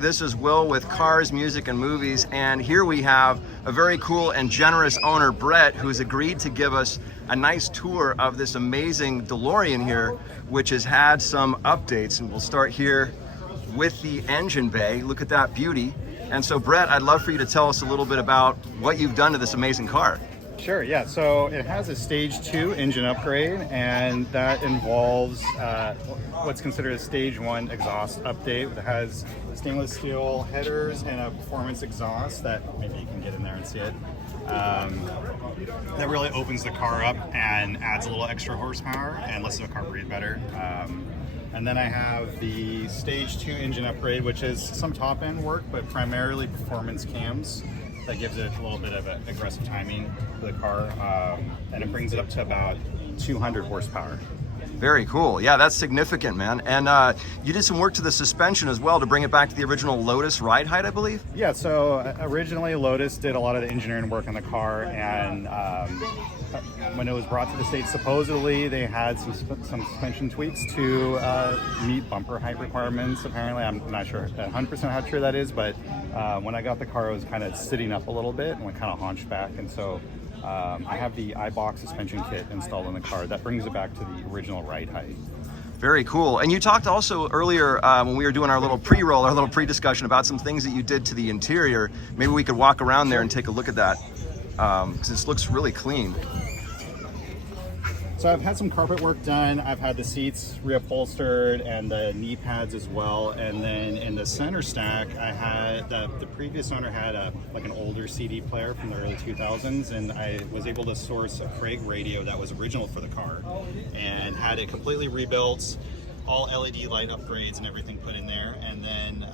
This is Will with Cars, Music, and Movies, and here we have a very cool and generous owner, Brett, who's agreed to give us a nice tour of this amazing DeLorean here, which has had some updates. And we'll start here with the engine bay. Look at that beauty. And so, Brett, I'd love for you to tell us a little bit about what you've done to this amazing car. Sure, yeah. So it has a stage 2 engine upgrade, and that involves what's considered a stage 1 exhaust update. It has stainless steel headers and a performance exhaust that maybe you can get in there and see it. That really opens the car up and adds a little extra horsepower and lets the car breathe better. And then I have the stage 2 engine upgrade, which is some top end work, but primarily performance cams. That gives it a little bit of aggressive timing for the car, and it brings it up to about 200 horsepower. Very cool. Yeah, that's significant, man. And you did some work to the suspension as well to bring it back to the original Lotus ride height, I believe? Yeah, so originally Lotus did a lot of the engineering work on the car, and when it was brought to the States, supposedly they had some suspension tweaks to meet bumper height requirements. Apparently, I'm not sure 100% how true that is, but when I got the car, it was kind of sitting up a little bit and went kind of haunched back, and so I have the iBox suspension kit installed in the car. That brings it back to the original ride height. Very cool. And you talked also earlier when we were doing our little pre-roll, our little pre-discussion about some things that you did to the interior. Maybe we could walk around there and take a look at that, because this looks really clean. So I've had some carpet work done. I've had the seats reupholstered and the knee pads as well. And then in the center stack, I had the previous owner had like an older CD player from the early 2000s, and I was able to source a Craig radio that was original for the car and had it completely rebuilt, all LED light upgrades and everything put in there, and then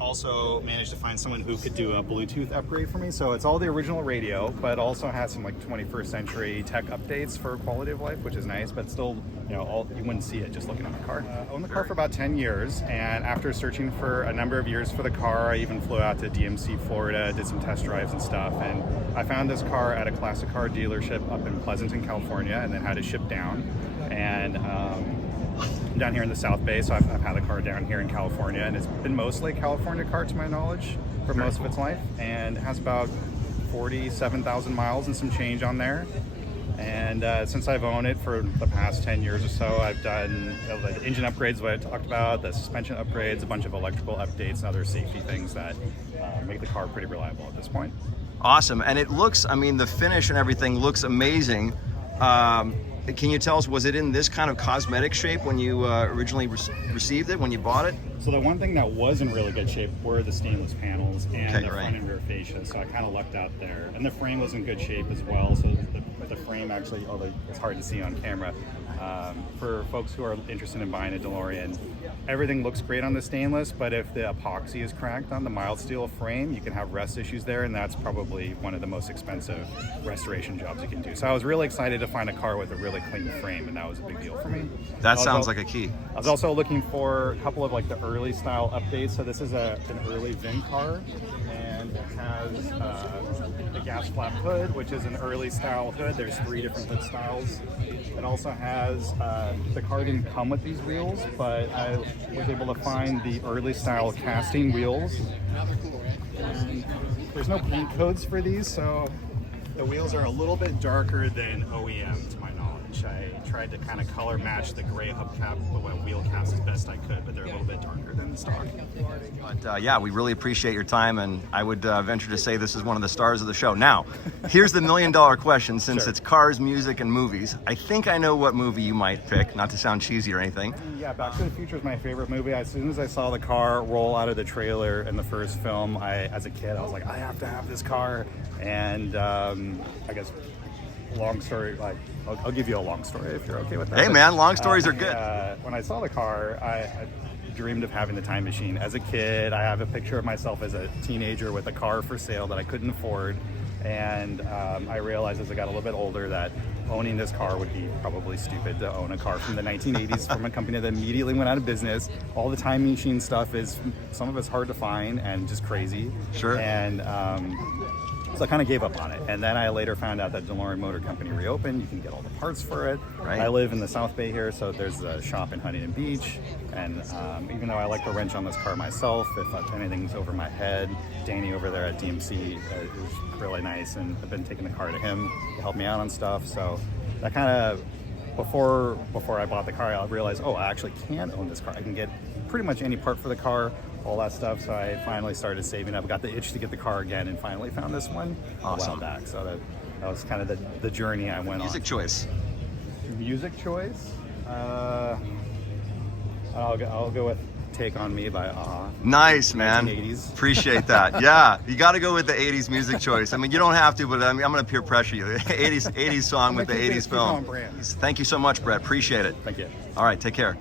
also managed to find someone who could do a Bluetooth upgrade for me. So it's all the original radio, but also has some like 21st century tech updates for quality of life, which is nice, but still, you know, you wouldn't see it just looking at the car. I owned the car for about 10 years, and after searching for a number of years for the car, I even flew out to DMC, Florida, did some test drives and stuff, and I found this car at a classic car dealership up in Pleasanton, California, and then had it shipped down. And down here in the South Bay, so I've had a car down here in California, and it's been mostly a California car to my knowledge for most of its life, and it has about 47,000 miles and some change on there. And since I've owned it for the past 10 years or so, I've done the engine upgrades, what I talked about, the suspension upgrades, a bunch of electrical updates and other safety things that make the car pretty reliable at this point. Awesome. And it looks, I mean, the finish and everything looks amazing. Can you tell us, was it in this kind of cosmetic shape when you originally received it, when you bought it? So the one thing that was in really good shape were the stainless panels and the front and rear fascia, so I kind of lucked out there. And the frame was in good shape as well, so the frame actually, although it's hard to see on camera, for folks who are interested in buying a DeLorean, everything looks great on the stainless, but if the epoxy is cracked on the mild steel frame, you can have rust issues there, and that's probably one of the most expensive restoration jobs you can do. So I was really excited to find a car with a really clean frame, and that was a big deal for me. That sounds like a key. I was also looking for a couple of like the early style updates. So this is an early VIN car, and it has the gas flap hood, which is an early style hood. There's 3 different hood styles. It also has, the car didn't come with these wheels, but I was able to find the early style casting wheels. And there's no paint codes for these, so the wheels are a little bit darker than OEM to my knowledge. I tried to kind of color match the gray hubcap, the wheel caps as best I could, but they're a little bit darker than the stock. But yeah, we really appreciate your time, and I would venture to say this is one of the stars of the show. Now, here's the $1 million question, since it's cars, music, and movies. I think I know what movie you might pick, not to sound cheesy or anything. Yeah, Back to the Future is my favorite movie. As soon as I saw the car roll out of the trailer in the first film, as a kid, I was like, I have to have this car. And I guess, long story, like I'll give you a long story if you're okay with that. Hey man, long stories are good. When I saw the car, I dreamed of having the time machine. As a kid, I have a picture of myself as a teenager with a car for sale that I couldn't afford, and I realized as I got a little bit older that owning this car would be probably stupid to own a car from the 1980s from a company that immediately went out of business. All the time machine stuff is, some of it's hard to find and just crazy. Sure. And So I kind of gave up on it. And then I later found out that DeLorean Motor Company reopened. You can get all the parts for it. Right. I live in the South Bay here, so there's a shop in Huntington Beach. And even though I like to wrench on this car myself, if anything's over my head, Danny over there at DMC is really nice, and I've been taking the car to him to help me out on stuff. So that kind of, before I bought the car, I realized, oh, I actually can own this car. I can get pretty much any part for the car, all that stuff. So I finally started saving up, got the itch to get the car again, and finally found this one Awesome. a while back. So that was kind of the journey I went Music on. choice. Music choice? I'll go with Take On Me by A-ha. Nice, man. 1980s. Appreciate that. Yeah, you got to go with the 80s music choice. I mean, you don't have to, but I'm going to peer pressure you. 80s song with the 80s film. Brand. Thank you so much, Brett. Appreciate it. Thank you. All right, take care.